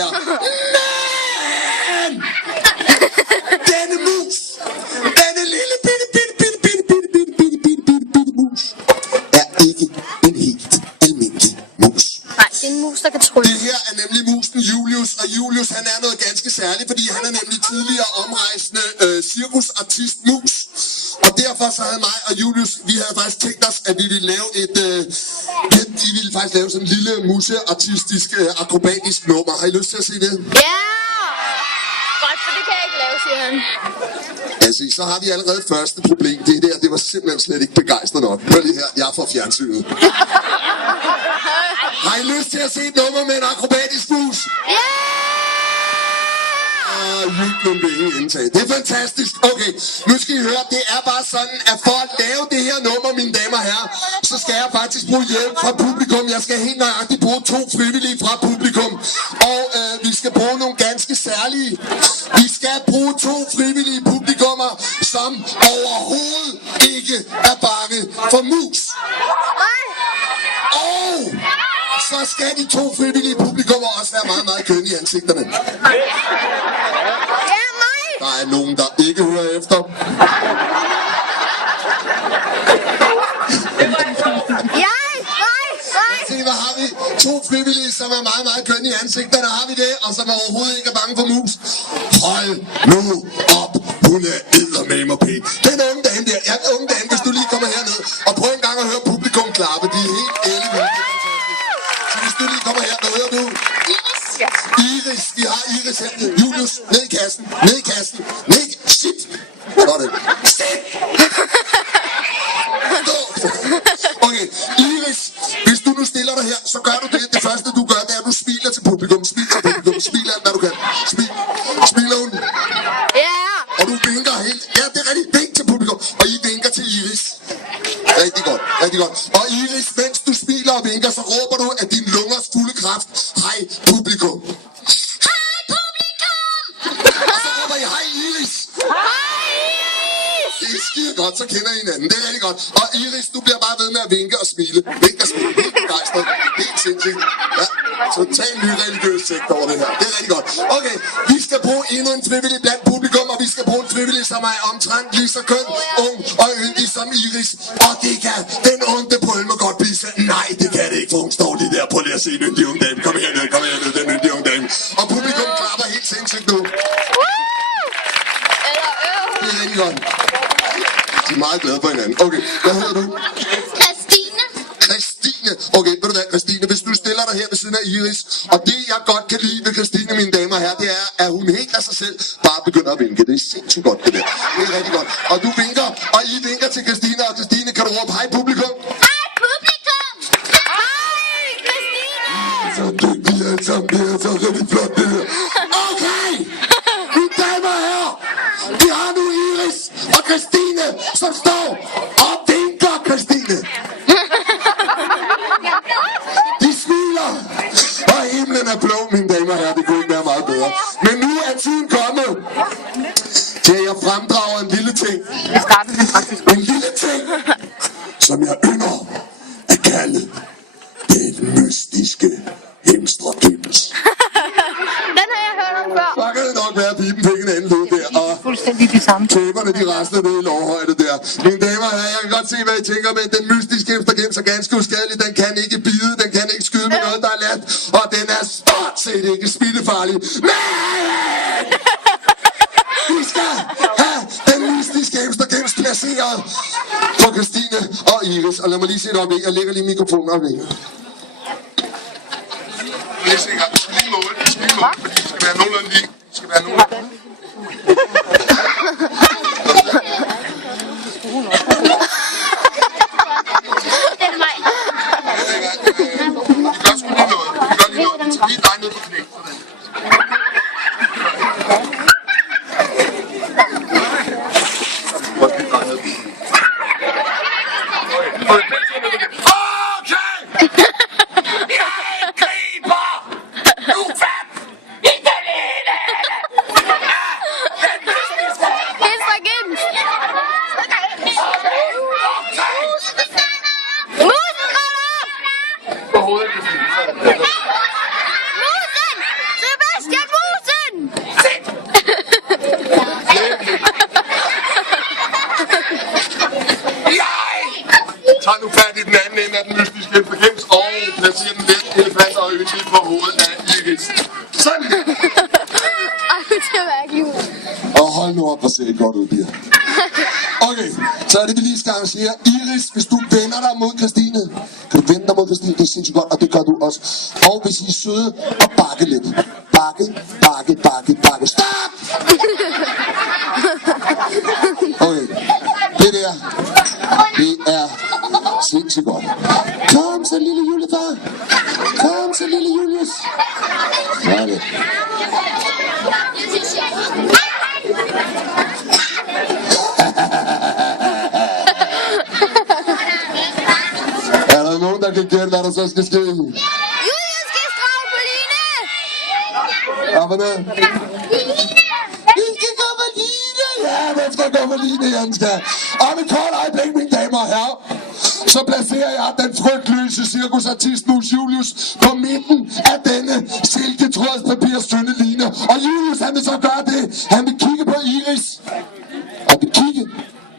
her. Men! Denne mus, denne lille bitte mus, er ikke en helt almindelig mus. Nej, det er en mus, der kan trylle. Det her er nemlig musen Julius, og Julius han er noget ganske særligt, fordi han er nemlig tidligere omrejsende cirkusartist-mus. Og derfor så havde mig og Julius, vi havde faktisk tænkt os, at vi ville lave vi ville faktisk lave sådan en lille museartistisk akrobatisk nummer. Har I lyst til at se det? Ja! Godt, for det kan jeg ikke lave, siger han. Altså, så har vi allerede første problem. Det var simpelthen slet ikke begejstret nok. Hør lige her, jeg er fra fjernsynet. Har I lyst til at se et nummer med en akrobatisk mus? Ja! Det er fantastisk. Okay, nu skal I høre, det er bare sådan, at for at lave det her nummer, mine damer og herrer, så skal jeg faktisk bruge hjælp fra publikum. Jeg skal helt nøjagtigt bruge 2 frivillige fra publikum. Og vi skal bruge nogle ganske særlige. Vi skal bruge 2 frivillige publikummer, som overhovedet ikke er bange for mus. Og så skal de 2 frivillige publikummer også være meget, meget kønne i ansigterne. Der er nogen, der ikke hører efter. Se, hvad har vi? 2 frivillige, som er meget, meget kønne i ansigterne. Har vi det? Og som overhovedet ikke er bange for mus. Hold nu op. Hun er eddermame og pæn. Den unge dame der. Ja, unge dame, hvis du lige kommer herned. Og prøv en gang at høre publikum klappe. De er helt ellevilde. Så hvis du lige kommer her, hvad hører du? Iris, vi har Iris her. Julius, ned i kassen, ned i kassen, ned i... Shit! Sådan. Shit! Okay, Iris, hvis du nu stiller dig her, så gør du det. Det første du gør, det er, at du smiler til publikum. Smil til publikum. Smil alt, hvad du kan. Smil. Smiler hun? Ja! Og du vinker helt... Ja, det er rigtigt. Vink til publikum. Og I vinker til Iris. Rigtig godt, rigtig godt. Og Iris, mens du smiler og vinker, så råber du af din lungers fulde kraft. Hej publikum. Hej publikum! Og så råber I hej Iris. Hej Iris! Det er skide godt, så kender I hinanden. Det er rigtig godt. Og Iris, du bliver bare ved med at vinke og smile. Vink og smile. Helt begejstret. Helt sindssygt. Ja, totalt ny religiøs sekt over det her. Det er rigtig godt. Okay, vi skal bruge endnu en frivillig blandt publikum, og vi skal bruge en frivillig, som er omtrent lige så køn, ung og yndig som Iris. Og det kan den onde pølme godt blive sådan. Nej, det kan det ikke, for hun står lige der. Prøv lige at se en yndig unge dame. Kom herned, den yndige unge dame. Og publikum klapper helt sindssygt nu. Det er rigtig godt. De er meget glade for hinanden. Okay, hvad hedder du? Christine. Okay, ved du hvad, Christine, hvis du stiller dig her ved siden af Iris, og det jeg godt kan lide ved Christine, mine damer og herrer, det er, at hun helt af sig selv bare begynder at vinke. Det er sindssygt godt, det der. Det er rigtig godt. Og du vinker, og I vinker til Christine, og Christine, kan du råbe hej publikum? Hej publikum! Hej Christine! Så dygtige alle sammen, det er så rigtig flot, det her. Okay! Mine damer og herrer, vi har nu Iris og Christine, som står og vinker, Christine. De smiler, og himlen er blå, mine damer og herrer. Det kunne ikke være meget bedre. Men nu er tiden kommet til, at jeg fremdrager en lille ting. En lille ting, som jeg ynder at kalde den mystiske hemstredyms. Den har jeg hørt om før. Så kan det nok være, at pipen fik en anden lyd der, og Fuldstændig det samme. tæpperne de rasler ned i lovhøjde der. Mine damer og herrer, jeg kan godt se, hvad I tænker, men den mystiske hemstredyms er ganske uskadelig. Den kan ikke bide, den kan ikke skyde med noget, der er lat, og den er stort set ikke smittefarlig. Men vi skal have den mystiske hemstredyms placeret på Christine og Iris. Og lad mig lige se det om det. Jeg lægger lige mikrofonen op. Jeg skal lige måle, fordi det skal være nogenlunde lige. Det skal være nogenlunde. Det er mig. Vi gør sgu lige noget. Vi gør lige noget. Vi tager lige dig ned på knæ. Det er så igen. af den mystiske intelligens og placere den let elefant og yndigt på hovedet af Iris. Sådan! Ej, det ser mærkeligt ud. Og hold nu op, hvor ser det godt ud, piger. Okay, så er det, vi lige skal arrangere. Iris, hvis du vender dig mod Christine. Kan du vende dig mod Christine? Det er sindssygt godt, og det gør du også. Og hvis I er søde, og bakke lidt. Bakke, bakke, bakke, bakke. Stop! Okay, det der, det er sindssygt godt. Kom så, lille julefar. Kom så, lille Julius. Sådan. Er der nogen, der kan gætte, hvad der så skal ske? Julius skal strage på Line! Ja, hvad det? Vi skal gå for Line! Ja, man skal gå for Line, Jan skal. Om et kort øjeblik, mine damer og herrer, så placerer jeg den frygtløse cirkusartist Mus Julius på midten af denne silketrådspapirstynde line. Og Julius, han vil så gøre det. Han vil kigge på Iris. Og vil kigge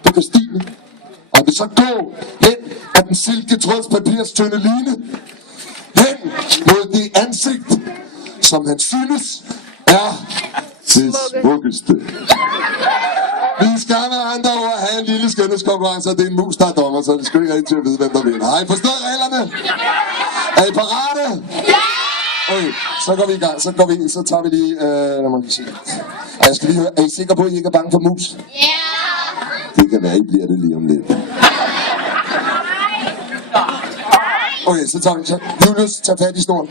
på Christine. Og vil så gå hen af den silketrådspapirstynde line. Hen mod det ansigt, som han synes er det smukkeste. Vi skal med andre ord have en lille skønhedskonkurrence, og det er en mus, der er dommer, så det skal ikke rigtig til at vide, hvem der vinder. Har I forstået reglerne? Er I parate? Ja! Okay, så går vi i gang. Så tager vi lige... lad mig lige se. Og jeg skal lige høre, er I sikre på, at I ikke er bange for mus? Ja! Det kan være, I bliver det lige om lidt. Okay, så tager vi... Julius, tag fat i snoren.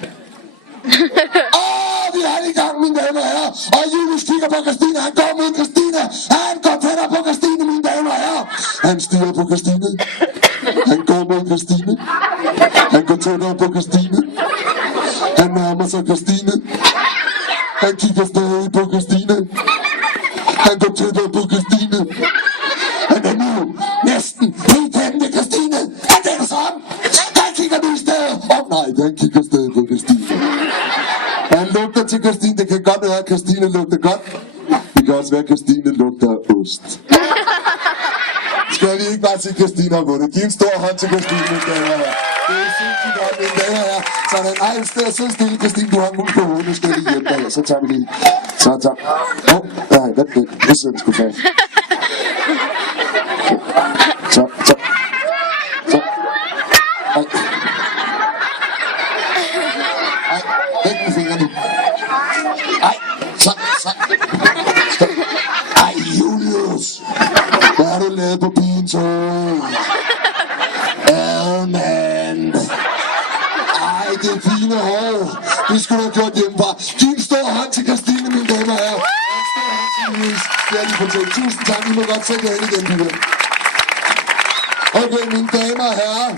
Vi er i gang, mine damer og herrer. Og Julius kigger på Christine. Han går mod Christine. Han går tættere på Christine, mine damer og herrer. Han stiger på Christine. Han går mod Christine. Han går tættere på Christine. Han nærmer sig Christine. Han kigger stadig på Christine. Han går tættere på Christine. Han er nu næsten helt hen ved Christine. Han vender sig om. Han kigger nu i stedet. Nej, han kigger stadig på Christine. Han lugter til Christine. Det kan godt være, at Christine lugter godt. Det kan også være, at Christine lugter ost. Skal vi ikke bare sige, at Christine har vundet? Giv en stor hånd til Christine, mine damer her. Det er sindssygt godt, mine damer her. Sådan, ej, så stille, Christine, du har en mus på hovedet. Nu skal jeg lige hjælpe dig. Så tager vi lige. Så tager. Nej, vent lidt. Nu sidder den sgu fast. Så. Ej, væk med fingrene. Ej, så. Ej, Julius. Hvad har du lavet på pigens hoved? Mand. Ej, det er fine hår. Det skulle du have gjort hjemmefra. Giv en stor hånd til Christine, mine damer og herrer. En stor hånd til Julius. Det er lige fortalt. Tusind tak. I må godt sætte jer ind igen, piger. Okay, mine damer og herrer.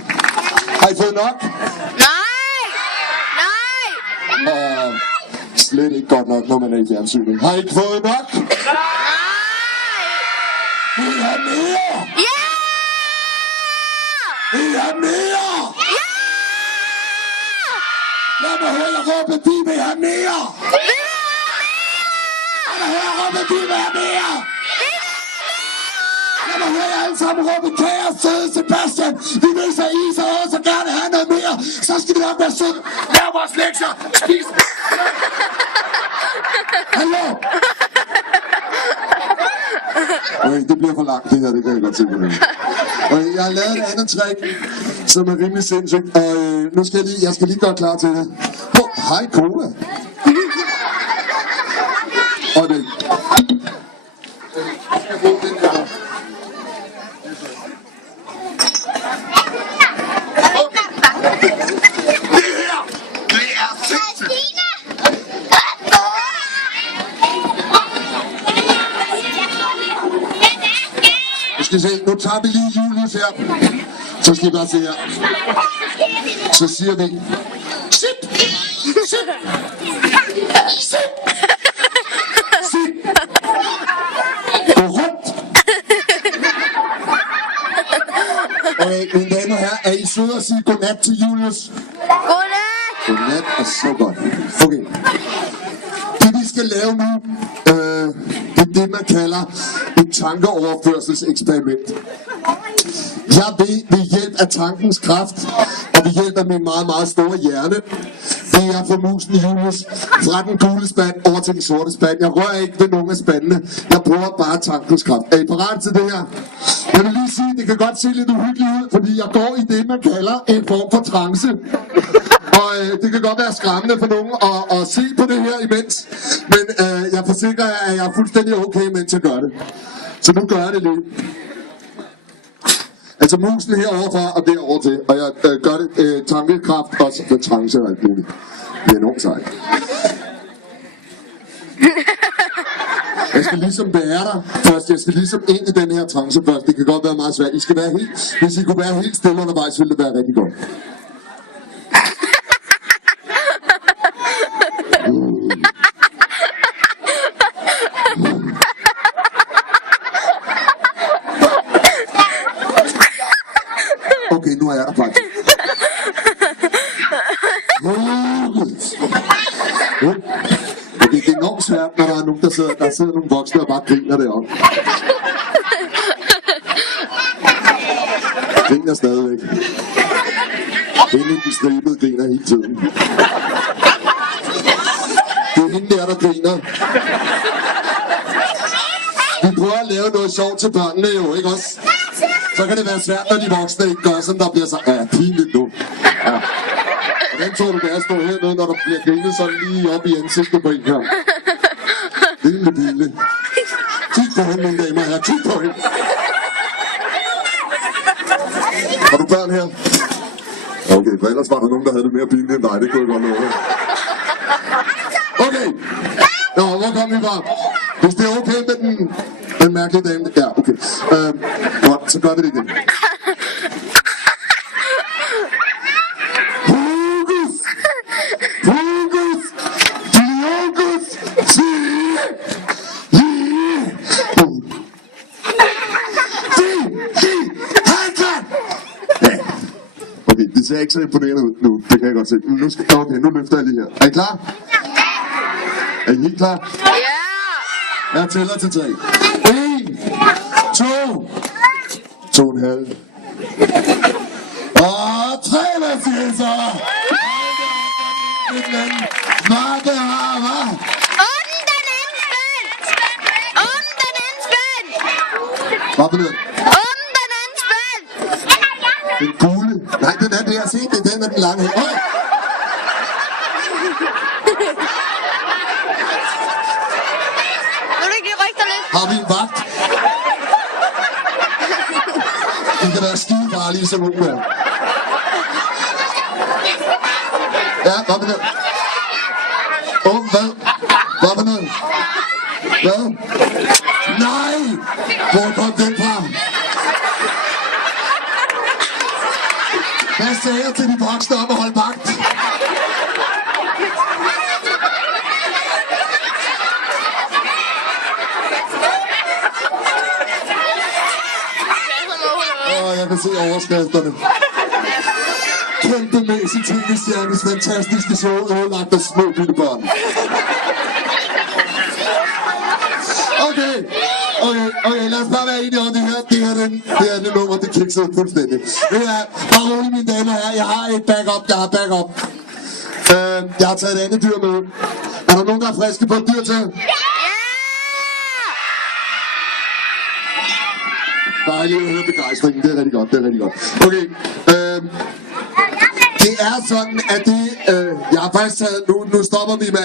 Har I fået nok? Nej! Slet ikke godt nok, når man er i fjernsynet. Har I ikke fået nok? Nej! Vi har mere! Ja! Vi har mere! Ja! Lad mig høre jer råbe, vi vil have mere! Lad mig høre jer råbe, vi vil have mere! Lad mig høre jer alle sammen råbe, kære søde Sebastian! Vi vil så I så også gerne have noget mere! Så skal vi nok være søde! Lav vores lektier! Spis! Hallo! Okay, det bliver for langt det her, det kan jeg godt tænke mig. Okay, jeg har lavet et andet trick, som er rimelig sindssygt, og nu skal jeg skal lige gøre klar til det. Hej cola! Og det. Nu tager vi lige Julius her. Så skal I bare se her. Så siger vi sip, sip, sip, sip. Gå rundt. Okay, mine damer og herrer, er I søde at sige godnat til Julius? Godnat! Godnat er så godt. Okay. Det vi skal lave nu, det er det man kalder et tankeoverførselseksperiment. Jeg vil ved hjælp af tankens kraft, og ved hjælp af min meget, meget store hjerne, det er for musen Julius fra den gule spand over til den sorte spand. Jeg rører ikke ved nogen af spandene. Jeg bruger bare tankens kraft. Er I parat til det her? Jeg vil lige sige, det kan godt se lidt uhyggeligt ud, fordi jeg går i det, man kalder en form for trance. Og det kan godt være skræmmende for nogen at se på det her imens. Men jeg forsikrer jer, at jeg er fuldstændig okay, mens jeg gør det. Så nu gør jeg det lige. Altså musen heroverfra og derover til. Og jeg gør det tankekraft og så trance og alt muligt. Det er enormt sejt. Jeg skal ligesom være der først. Jeg skal ligesom ind i den her trance først. Det kan godt være meget svært. I skal være helt, hvis I kunne være helt stille undervejs, ville det være rigtig godt. Okay, nu er jeg der faktisk. Okay, det er enormt svært, når der er nogen, der sidder nogle voksne og bare griner deroppe. Griner stadigvæk. Hende de stribede griner hele tiden. Det er hende der griner. Vi prøver at lave noget sjovt til børnene jo, ikke også? Så kan det være svært, når de voksne ikke gør, som der bliver så pinligt nu. Ja. Hvordan tror du, det er at stå hernede, når der bliver grinet sådan lige op i ansigtet på en her? Lille pinligt. Kig på hende, mine damer her. Kig på hende. Har du børn her? Okay, for ellers var der nogen, der havde det mere pinligt end dig. Det kunne jeg godt love. Okay. Nå, hvor kom vi fra? Hvis det er okay med den mærkelige dame. Ja, okay. Godt, så gør vi det igen. Fokus! Fokus! Fokus! Okay, det ser ikke så imponerende ud nu. Det kan jeg godt se. Okay, nu løfter jeg lige her. Er I klar? Er I helt klar? Ja! Jeg tæller til 3. 1, 2, 2,5. Og 3, hvad siger I så? Hvad det har, hva'? Åbn den indspænd! Åbn den indspænd! Hvad for noget? Åbn den indspænd! Den gule? Nej, den er det, jeg ser. Det er den med den lange her. Har vi en vagt? Den kan være skidefarlige som hun er. Ja, hvad med det? Hvad? Hvad med noget? Hvad? Nej! Hvor kom den fra? Hvad sagde jeg til de voksne om at holde vagt? Jeg kan se overskrifterne. Kæmpemæssig tv-stjernes fantastiske show, ødelagt af små bitte børn. Okay, lad os bare være enige om det her. Det her det nummer, det kikser fuldstændig. Det er bare roligt, mine damer her. Jeg har et backup. Jeg har taget et andet dyr med. Er der nogen, der er friske på et dyr til? Dejligt at høre begejstringen. Det er rigtig godt. Okay. Det er sådan, at jeg har faktisk taget... Nu stopper vi med